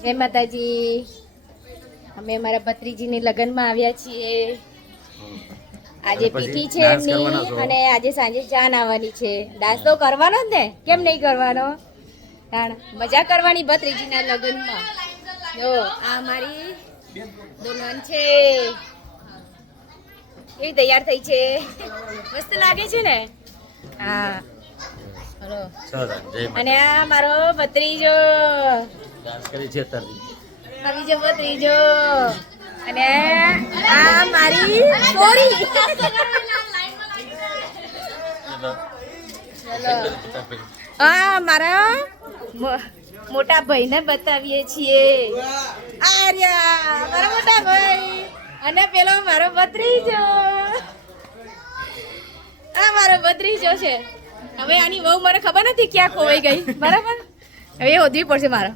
જય માતાજી. અમે અમારા ભત્રીજીની લગ્નમાં આવ્યા છીએ. આજે પીઠી છે એમની અને આજે સાંજે જાન આવવાની છે. ડાન્સ તો કરવાનો જ ને, કેમ નહીં કરવાનો? મજા કરવાની ભત્રીજીના લગ્નમાં. જો આ મારી દુલ્હન છે, એ તૈયાર થઈ છે, મસ્ત લાગે છે ને. હા અને આ મારો ભત્રીજો બીજો ભત્રીજો અને આ મારી છોરી. હા મારા મોટા ભાઈને બતાવીએ છીએ. આર્યા મારા મોટા ભાઈ અને પેલો મારો ભત્રીજો. આ મારો ભત્રીજો છે. હવે આની વહુ મને ખબર નથી ક્યાં ખોવાઈ ગઈ. બરાબર, હવે એ શોધવી પડશે મારો.